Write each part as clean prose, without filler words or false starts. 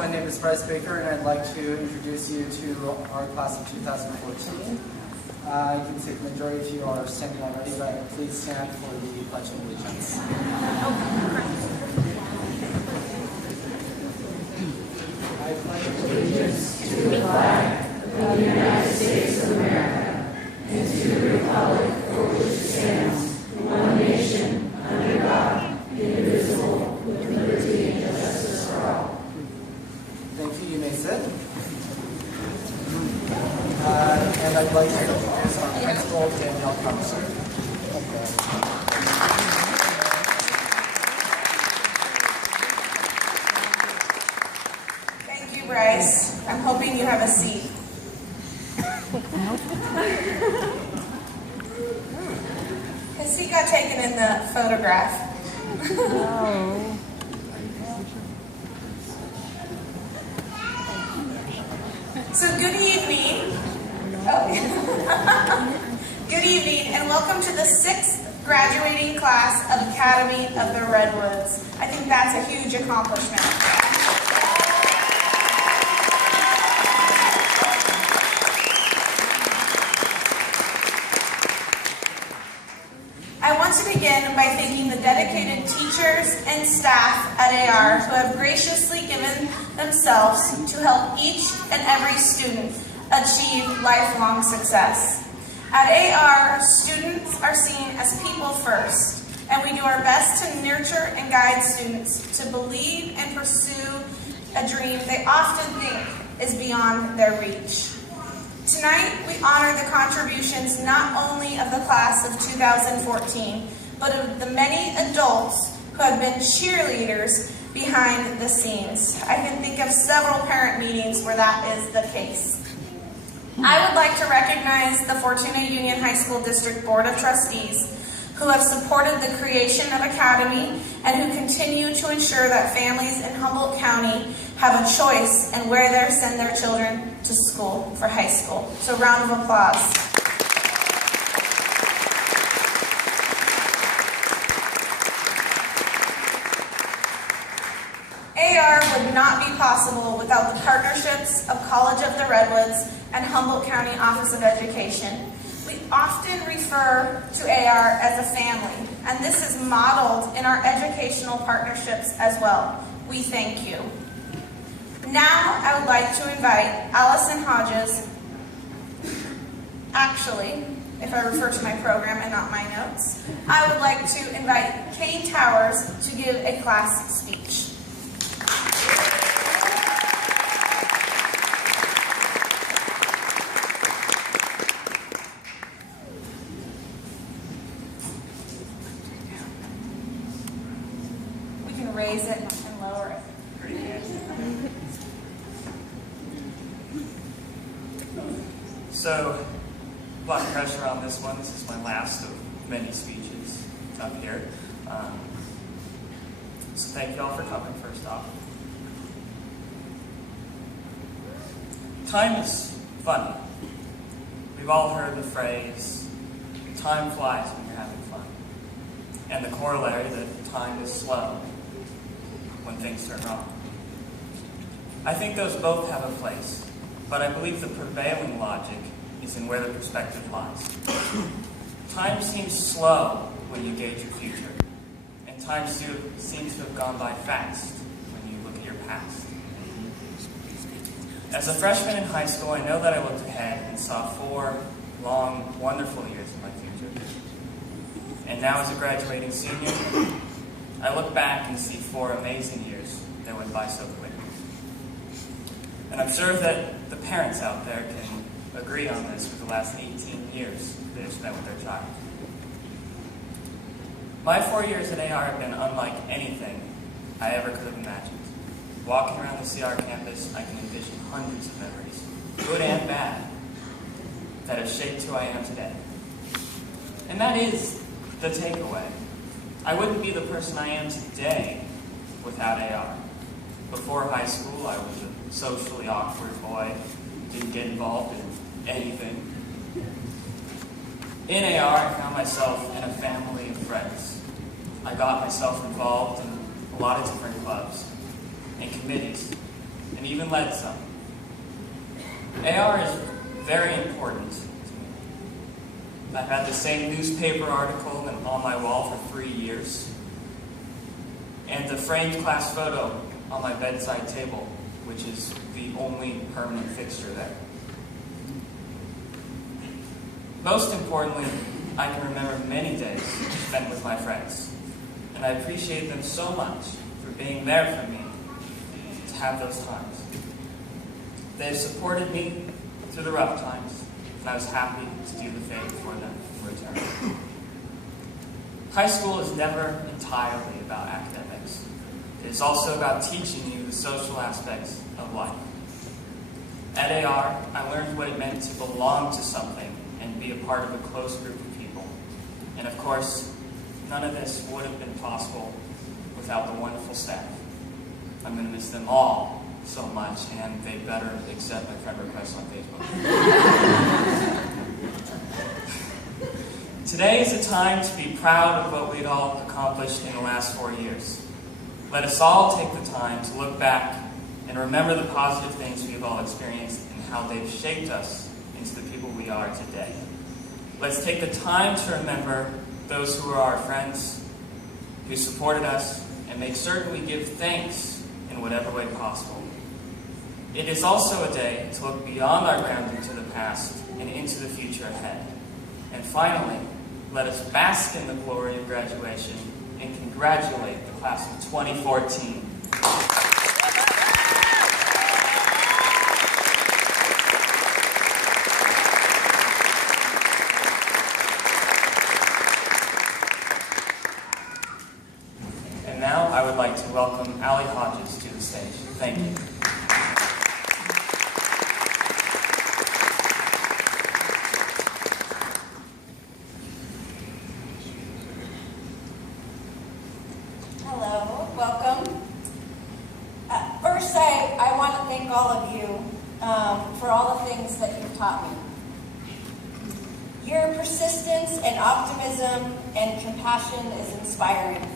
my name is Bryce Baker, and I'd like to introduce you to our class of 2014. You can see the majority of you are standing already, but please stand for the Pledge of Allegiance. I pledge allegiance to the flag of the United States of America and to the republic for which it stands, one nation, under God, indivisible, with liberty and justice for all. Thank you. You may sit. And I'd like to introduce our principal, Danielle Thompson. Thank you, Bryce. I'm hoping you have a seat. His seat got taken in the photograph. So good evening. Good evening, and welcome to the 6th graduating class of Academy of the Redwoods. I think that's a huge accomplishment. I want to begin by thanking the dedicated teachers and staff at AR who have graciously given themselves to help each and every student achieve lifelong success. At AR, students are seen as people first, and we do our best to nurture and guide students to believe and pursue a dream they often think is beyond their reach. Tonight, we honor the contributions not only of the class of 2014, but of the many adults who have been cheerleaders behind the scenes. I can think of several parent meetings where that is the case. I would like to recognize the Fortuna Union High School District Board of Trustees who have supported the creation of Academy and who continue to ensure that families in Humboldt County have a choice in where they send their children to school for high school. So round of applause. AR would not be possible without the partnerships of College of the Redwoods and Humboldt County Office of Education. We often refer to AR as a family, and this is modeled in our educational partnerships as well. We thank you. Now I would like to invite Allison Hodges. Actually, if I refer to my program and not my notes, I would like to invite Kane Towers to give a class speech. We can raise it and lower it. So, a lot of pressure on this one. This is my last of many speeches up here. So thank you all for coming, first off. Time is funny. We've all heard the phrase, time flies when you're having fun. And the corollary that time is slow when things turn wrong. I think those both have a place, but I believe the prevailing logic is in where the perspective lies. Time seems slow when you gauge your future, and time seems to have gone by fast when you look at your past. As a freshman in high school, I know that I looked ahead and saw 4 long, wonderful years in my future. And now as a graduating senior, I look back and see 4 amazing years that went by so quick. And I'm sure that the parents out there can agree on this for the last 18 years they've spent with their child. My 4 years at AR have been unlike anything I ever could have imagined. Walking around the CR campus, I can envision hundreds of memories, good and bad, that have shaped who I am today. And that is the takeaway. I wouldn't be the person I am today without AR. Before high school, I was a socially awkward boy, didn't get involved in anything. In AR, I found myself in a family of friends. I got myself involved in a lot of different clubs and committees and even led some. AR is very important to me. I've had the same newspaper article on my wall for 3 years, and the framed class photo on my bedside table, which is the only permanent fixture there. Most importantly, I can remember many days spent with my friends, and I appreciate them so much for being there for me to have those times. They've supported me through the rough times, and I was happy to do the same for them in return. High school is never entirely about academics. It is also about teaching you the social aspects of life. At AR, I learned what it meant to belong to something and be a part of a close group of people. And of course, none of this would have been possible without the wonderful staff. I'm going to miss them all so much, and they better accept my friend requests on Facebook. Today is a time to be proud of what we've all accomplished in the last 4 years. Let us all take the time to look back and remember the positive things we've all experienced and how they've shaped us into the people we are today. Let's take the time to remember those who are our friends, who supported us, and make certain we give thanks in whatever way possible. It is also a day to look beyond our grounding to the past and into the future ahead. And finally, let us bask in the glory of graduation and congratulate the class of 2014. And now I would like to welcome Allie Hodges to the stage. Thank you. Hello, welcome. First, I want to thank all of you for all the things that you've taught me. Your persistence and optimism and compassion is inspiring.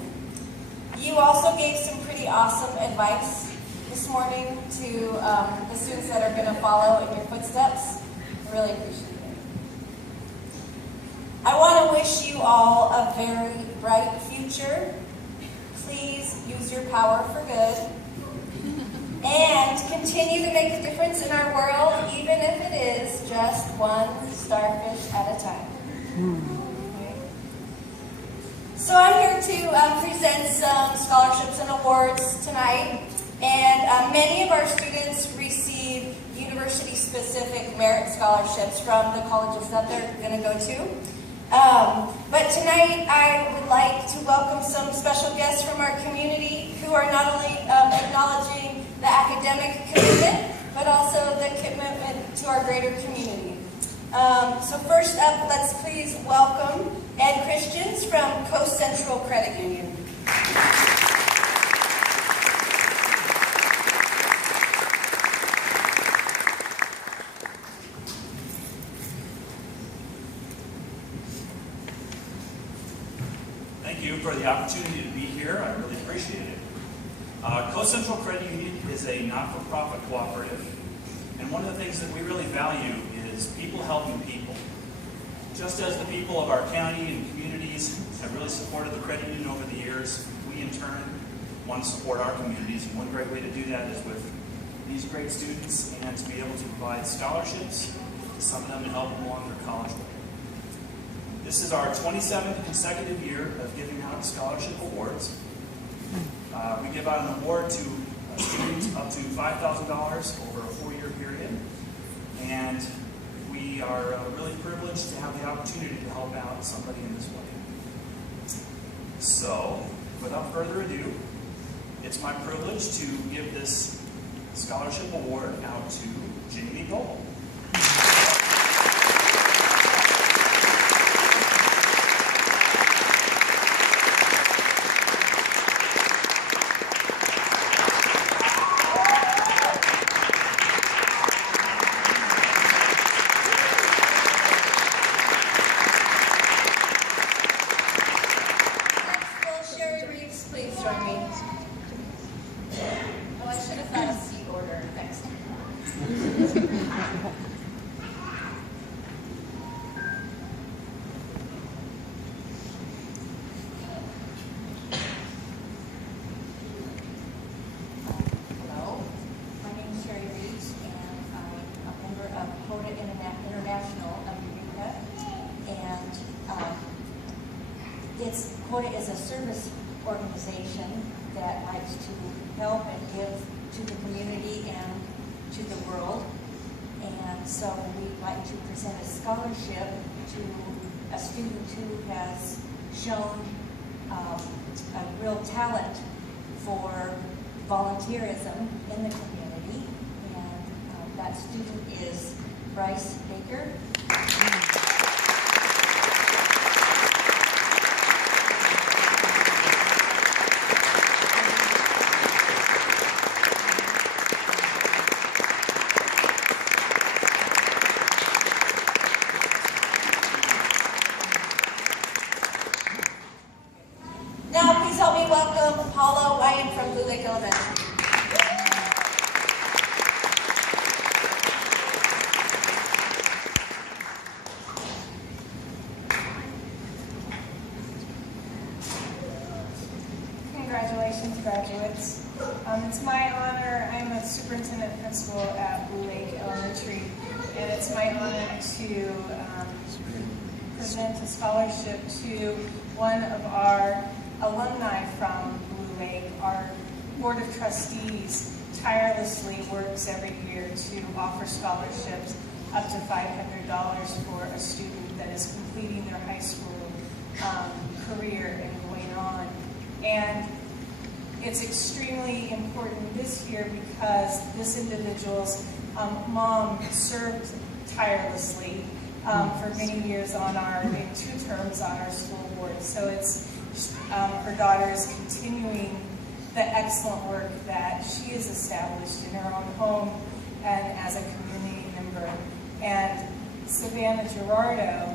You also gave some pretty awesome advice this morning to the students that are going to follow in your footsteps. I really appreciate it. I want to wish you all a very bright future. Please use your power for good and continue to make a difference in our world, even if it is just one starfish at a time. Okay. So I'm here to present some scholarships and awards tonight, and many of our students receive university-specific merit scholarships from the colleges that they're going to go to. But tonight I would like to welcome some special guests from our community who are not only acknowledging the academic commitment, but also the commitment to our greater community. So first up, let's please welcome Ed Christians from Coast Central Credit Union. Thank you for the opportunity to be here. I really appreciate it. Coast Central Credit Union is a not-for-profit cooperative, and one of the things that we really value is people helping people. Just as the people of our county and communities have really supported the credit union over the years, we in turn want to support our communities, and one great way to do that is with these great students and to be able to provide scholarships to some of them to help them along their college way. This is our 27th consecutive year of giving out scholarship awards. We give out an award to students up to $5,000 over a 4-year period, and we are really privileged to have the opportunity to help out somebody in this way. So, without further ado, it's my privilege to give this scholarship award out to Jamie Dole. Please join me. Oh, I should have thought of seat order. pt1 is a service organization that likes to help and give to the community and to the world. And so we'd like to present a scholarship to a student who has shown a real talent for volunteerism in the community. And that student is Bryce Baker. Congratulations, graduates. It's my honor, I'm a superintendent principal at Blue Lake Elementary, and it's my honor to present a scholarship to one of our alumni from Blue Lake. Our Board of Trustees tirelessly works every year to offer scholarships up to $500 for a student that is completing their high school career and going on. And it's extremely important this year because this individual's mom served tirelessly for many years on our, 2 terms on our school board. So it's her daughter is continuing the excellent work that she has established in her own home and as a community member. And Savannah Gerardo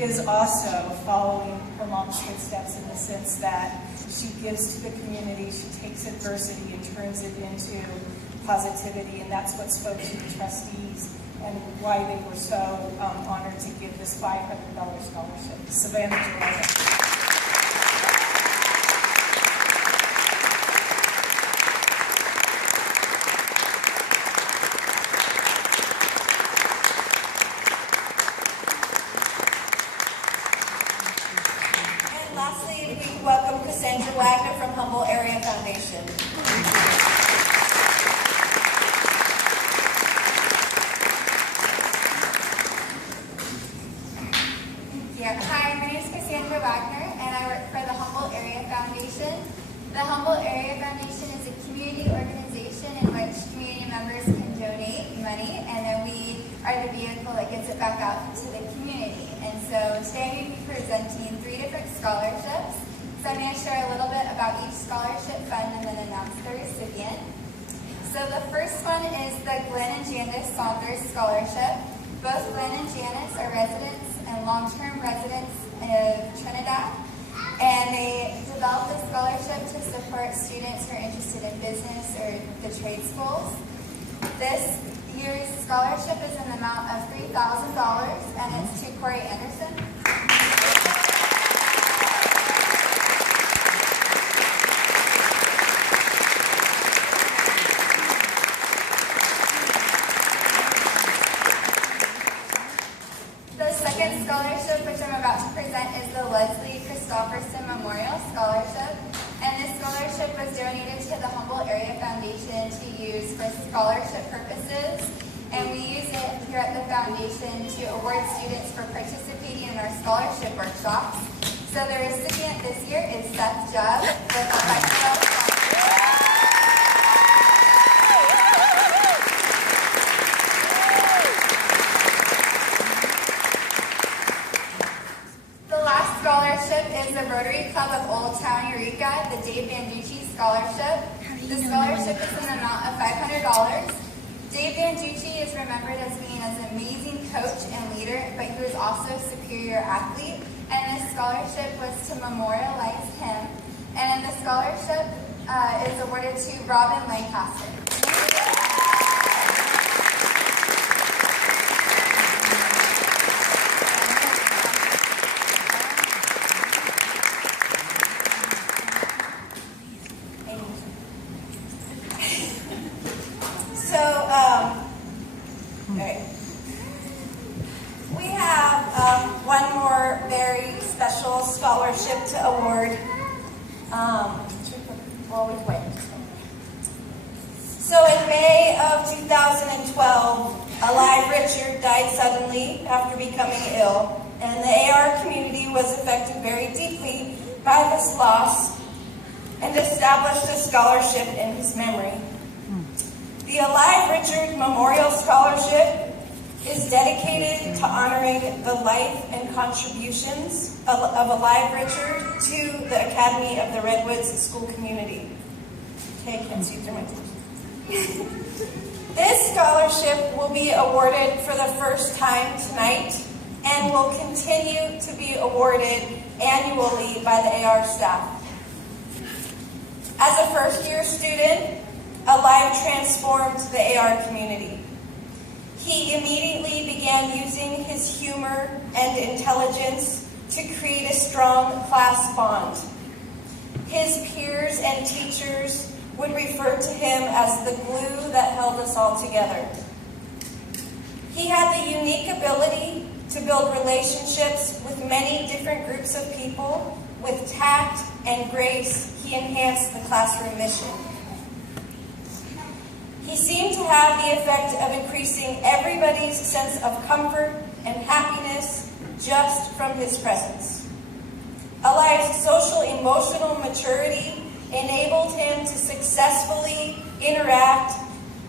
is also following her mom's footsteps in the sense that she gives to the community, she takes adversity and turns it into positivity, and that's what spoke to the trustees and why they were so honored to give this $500 scholarship to Savannah Gerardo. Scholarship. Both Glenn and Janice are residents and long-term residents of Trinidad, and they developed this scholarship to support students who are interested in business or the trade schools. This year's scholarship is an amount of $3,000, and it's to Corey Anderson. Memorial Scholarship, and this scholarship was donated to the Humboldt Area Foundation to use for scholarship purposes, and we use it here at the foundation to award students for participating in our scholarship workshops. So the recipient this year is Seth Jubb with a $500 Rotary Club of Old Town Eureka, the Dave Banducci Scholarship. The scholarship is an amount of $500. Dave Banducci is remembered as being an amazing coach and leader, but he was also a superior athlete, and this scholarship was to memorialize him. And the scholarship is awarded to Robin Lancaster. We have one more very special scholarship to award well, we've waited. So in May of 2012, Alive Richard died suddenly after becoming ill, and the AR community was affected very deeply by this loss and established a scholarship in his memory. The Alive Richard Memorial Scholarship is dedicated to honoring the life and contributions of Alive Richard to the Academy of the Redwoods school community. Okay, I can't see through my teeth. This scholarship will be awarded for the first time tonight and will continue to be awarded annually by the AR staff. As a first-year student, Alive transformed the AR community. He immediately began using his humor and intelligence to create a strong class bond. His peers and teachers would refer to him as the glue that held us all together. He had the unique ability to build relationships with many different groups of people. With tact and grace, he enhanced the classroom mission. He seemed to have the effect of increasing everybody's sense of comfort and happiness just from his presence. Alive's social-emotional maturity enabled him to successfully interact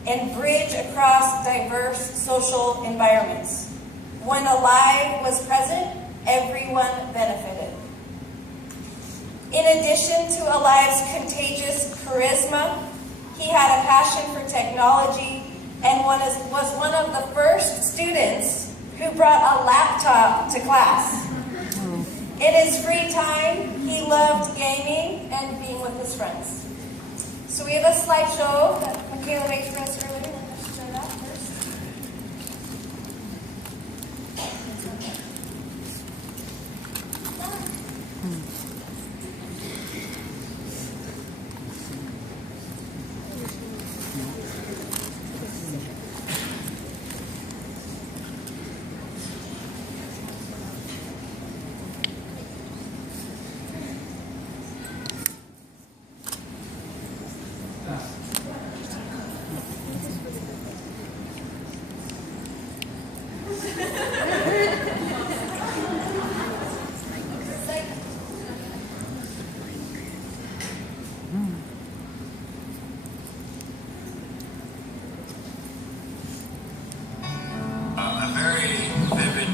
and bridge across diverse social environments. When Alive was present, everyone benefited. In addition to Alive's contagious charisma, he had a passion for technology and was one of the first students who brought a laptop to class. In his free time, he loved gaming and being with his friends. So we have a slideshow that Michaela made for us earlier. Let's show that first.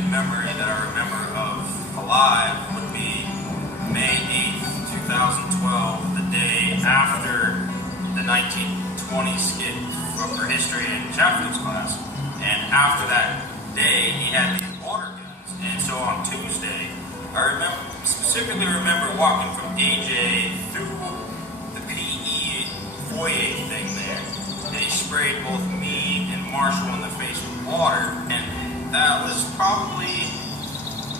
Memory that I remember of Alive would be May 8th, 2012, the day after the 1920 skit for history in Chaplain's class. And after that day, he had these water guns. And so on Tuesday, I specifically remember walking from AJ through the PE foyer thing there, and he sprayed both me and Marshall in the face with water. And that was probably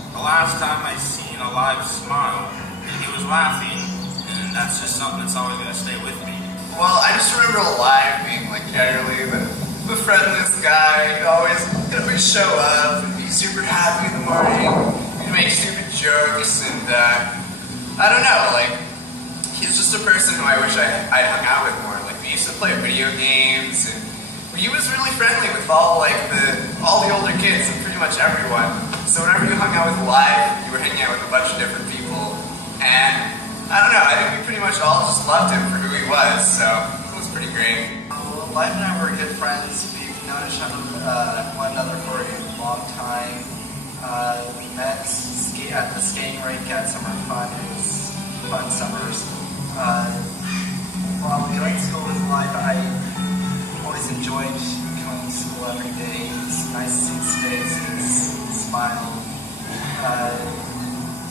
the last time I seen Alive smile. And he was laughing, and that's just something that's always going to stay with me. Well, I just remember Alive being like generally the friendliest guy. He'd always show up and be super happy in the morning. He'd make stupid jokes, and I don't know, like, he's just a person who I wish I'd hung out with more. Like, we used to play video games, and he was really friendly with all the older kids and pretty much everyone. So whenever you hung out with Alive, you were hanging out with a bunch of different people. And I don't know, I think we pretty much all just loved him for who he was, so it was pretty great. Well, Alive and I were good friends. We've known each other one another for a long time. We met at the skating rink at Summer Fun. It was fun summers. While we went to school with Alive, I always enjoyed coming to school every day. It's nice to see his face, his smile.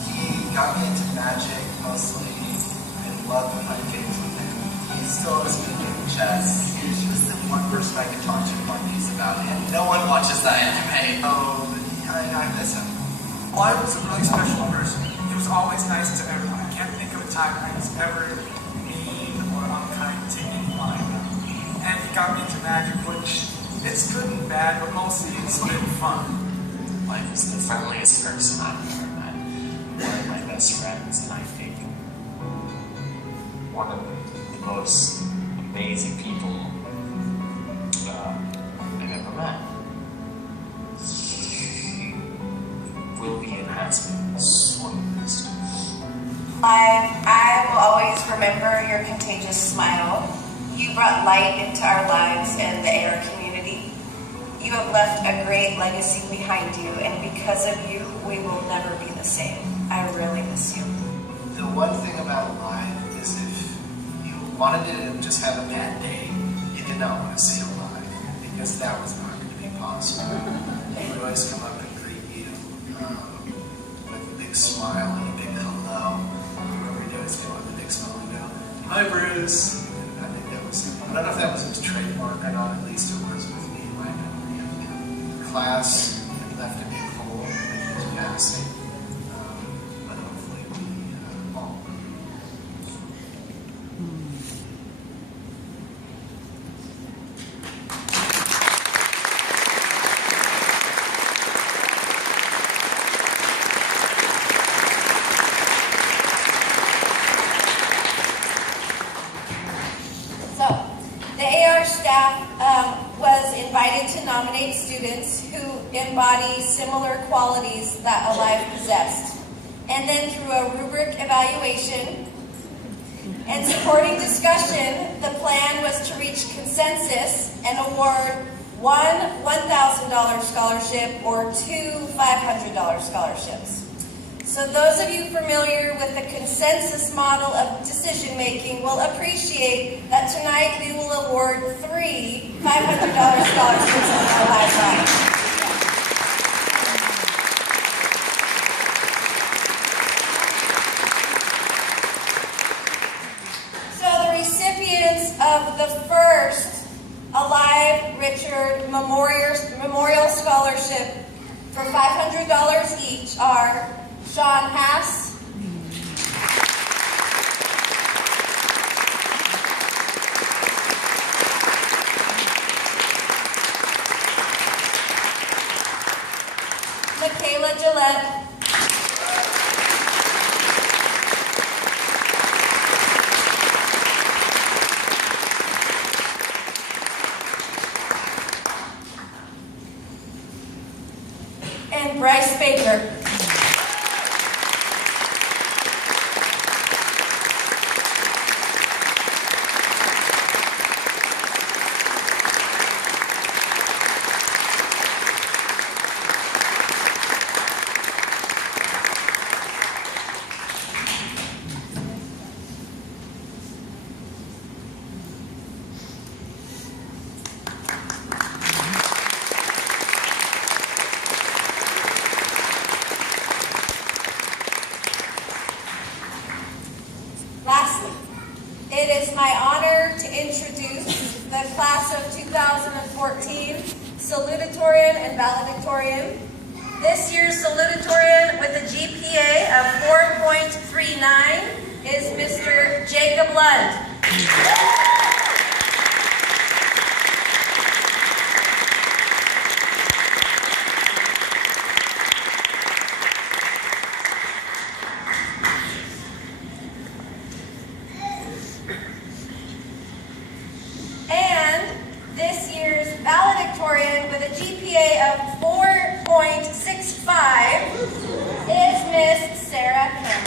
He got me into magic mostly, and loved to play games with him. He still owes me a game of chess. He was the one person I could talk to in One Piece about him. No one watches that anime. Oh, but I miss him. Alive was a really special person. He was always nice to everyone. I can't think of a time I was ever mean or unkind to anyone. And he got me into magic, which it's good and bad, but mostly it's been fun. Life is the friendliest person I've ever met. One of my best friends, and I think one of the most amazing people I've ever met. He will be and has been sorely missed. I will always remember your contagious smile. You brought light into our lives and the AR community. You have left a great legacy behind you, and because of you, we will never be the same. I really miss you. The one thing about Alive is if you wanted to just have a bad day, you did not want to say Alive, because that was not going to be possible. They would always come up and greet you with a big smile and a big hello. Whoever you always go with a big smile and go, "Hi, Bruce." And I think that was, I don't know if that was his trademark or not, at least it was with me. My memory of the class left a big hole when he was passing. But hopefully we all. So, the AR staff was invited to nominate students who embody similar qualities that Alive possessed. And then through a rubric evaluation and supporting discussion, the plan was to reach consensus and award one $1,000 scholarship or two $500 scholarships. So those of you familiar with the consensus model of decision-making will appreciate that tonight we will award three $500 scholarships on our live ride. So the recipients of the first Alive Richard Memorial Scholarship for $500 each are Sean Hass, Michaela Gillette, and Bryce Baker. Lastly, it is my honor to introduce the class of 2014 salutatorian and valedictorian. This year's salutatorian with a GPA of 4.39 is Mr. Jacob Lund. And this year's valedictorian with a GPA of 4.65 is Miss Sarah Cameron.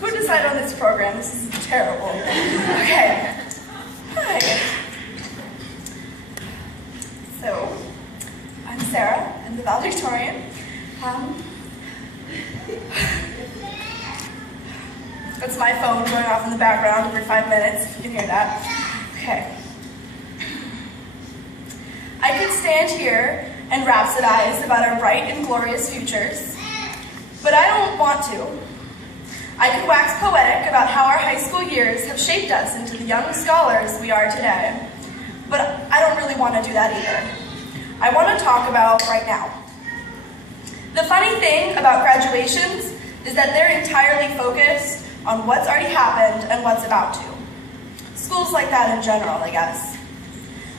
Who decided on this program? This is terrible. Okay. Hi. So, I'm Sarah. I'm the valedictorian. That's my phone going off in the background every 5 minutes, if you can hear that. Okay. I could stand here and rhapsodize about our bright and glorious futures, but I don't want to. I could wax poetic about how our high school years have shaped us into the young scholars we are today, but I don't really want to do that either. I want to talk about right now. The thing about graduations is that they're entirely focused on what's already happened and what's about to. Schools like that in general, I guess.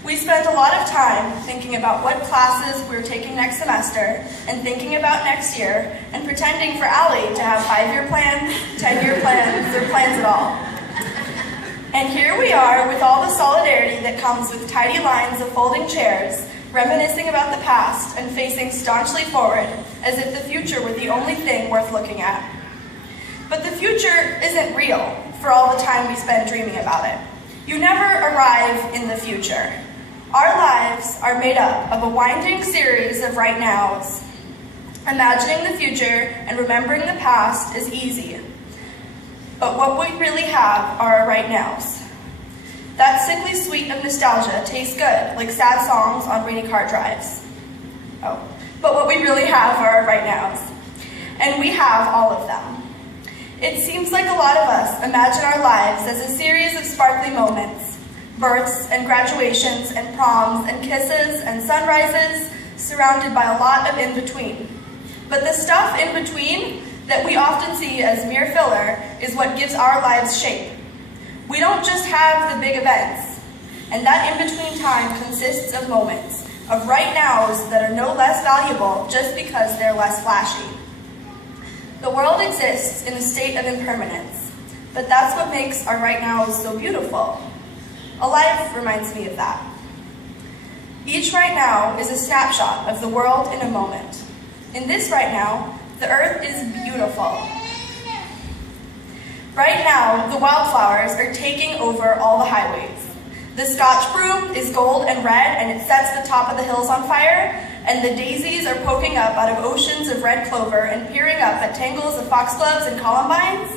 We spend a lot of time thinking about what classes we're taking next semester and thinking about next year and pretending for Allie to have 5-year plans, 10-year plans, or plans at all. And here we are with all the solidarity that comes with tidy lines of folding chairs, reminiscing about the past and facing staunchly forward as if the future were the only thing worth looking at. But the future isn't real for all the time we spend dreaming about it. You never arrive in the future. Our lives are made up of a winding series of right nows. Imagining the future and remembering the past is easy. But what we really have are our right nows. That sickly sweet of nostalgia tastes good, like sad songs on rainy car drives. Oh, but what we really have are our right nows. And we have all of them. It seems like a lot of us imagine our lives as a series of sparkly moments, births and graduations and proms and kisses and sunrises, surrounded by a lot of in-between. But the stuff in between that we often see as mere filler is what gives our lives shape. We don't just have the big events, and that in-between time consists of moments, of right nows that are no less valuable just because they're less flashy. The world exists in a state of impermanence, but that's what makes our right nows so beautiful. A life reminds me of that. Each right now is a snapshot of the world in a moment. In this right now, the earth is beautiful. Right now, the wildflowers are taking over all the highways. The Scotch broom is gold and red and it sets the top of the hills on fire, and the daisies are poking up out of oceans of red clover and peering up at tangles of foxgloves and columbines.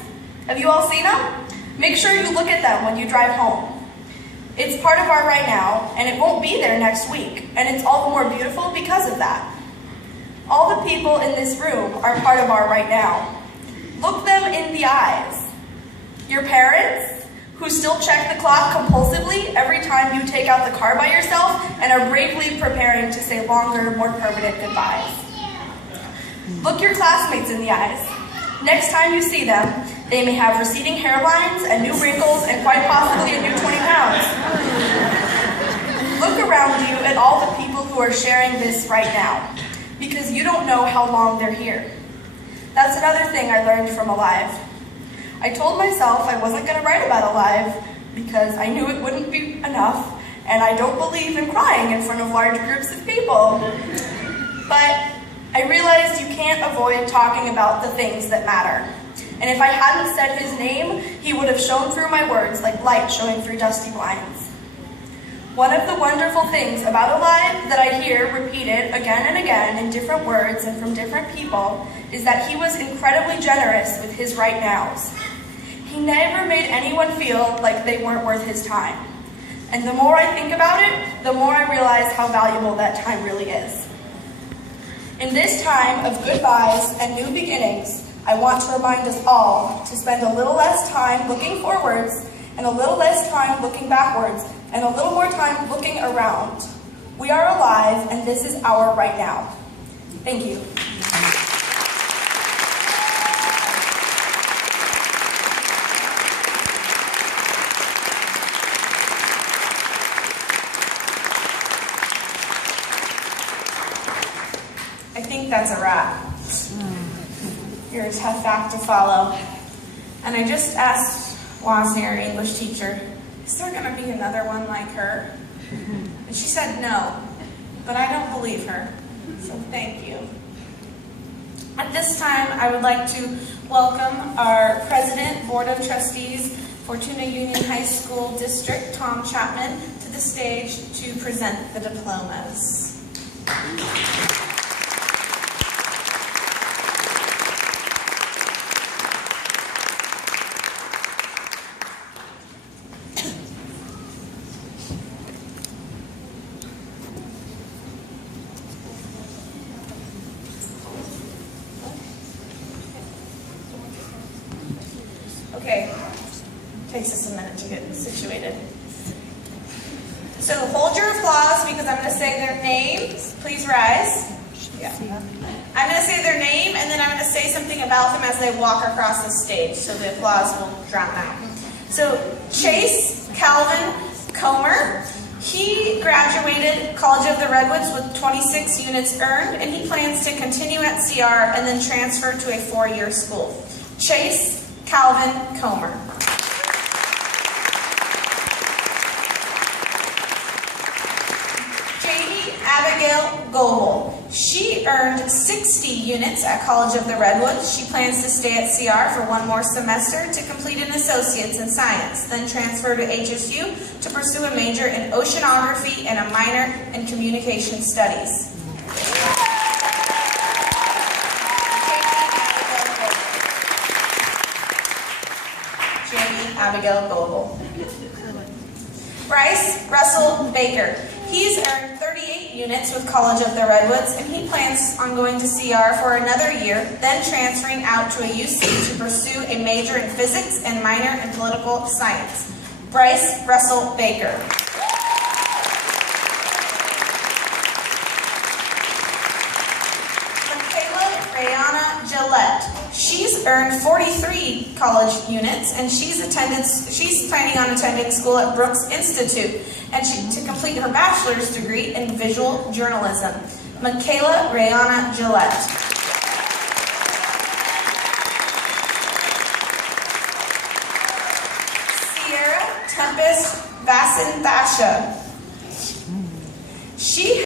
Have you all seen them? Make sure you look at them when you drive home. It's part of our right now, and it won't be there next week, and it's all the more beautiful because of that. All the people in this room are part of our right now. Look them in the eyes. Your parents, who still check the clock compulsively every time you take out the car by yourself and are bravely preparing to say longer, more permanent goodbyes. Look your classmates in the eyes. Next time you see them, they may have receding hairlines and new wrinkles and quite possibly a new 20 pounds. Look around you at all the people who are sharing this right now, because you don't know how long they're here. That's another thing I learned from Alive. I told myself I wasn't going to write about Alive because I knew it wouldn't be enough, and I don't believe in crying in front of large groups of people. But I realized you can't avoid talking about the things that matter. And if I hadn't said his name, he would have shone through my words like light showing through dusty blinds. One of the wonderful things about Alive that I hear repeated again and again in different words and from different people is that he was incredibly generous with his right nows. He never made anyone feel like they weren't worth his time. And the more I think about it, the more I realize how valuable that time really is. In this time of goodbyes and new beginnings, I want to remind us all to spend a little less time looking forwards and a little less time looking backwards and a little more time looking around. We are alive, and this is our right now. Thank you. I think that's a wrap. You're a tough act to follow. And I just asked Wozniak, our English teacher, is there going to be another one like her? And she said no, but I don't believe her, so thank you. At this time, I would like to welcome our President, Board of Trustees, Fortuna Union High School District, Tom Chapman, to the stage to present the diplomas. Okay, takes us a minute to get situated. So hold your applause because I'm going to say their names. Please rise. Yeah. I'm going to say their name, and say something about them as they walk across the stage, so the applause will drown out. So Chase Calvin Comer, he graduated College of the Redwoods with 26 units earned, and he plans to continue at CR and then transfer to a 4-year school. Chase Calvin Comer. Abigail Goebel. She earned 60 units at College of the Redwoods. She plans to stay at CR for 1 more semester to complete an associate's in science, then transfer to HSU to pursue a major in oceanography and a minor in communication studies. Jamie Abigail Goebel. Bryce Russell Baker. He's earned 38 units with College of the Redwoods, and he plans on going to CR for another year, then transferring out to a UC to pursue a major in physics and minor in political science. Bryce Russell Baker. Michaela Rayana Gillette. She's earned 43 college units, and she's planning on attending school at Brooks Institute and to complete her bachelor's degree in visual journalism. Michaela Rayana Gillette. Sierra Tempest Vasanthacia. She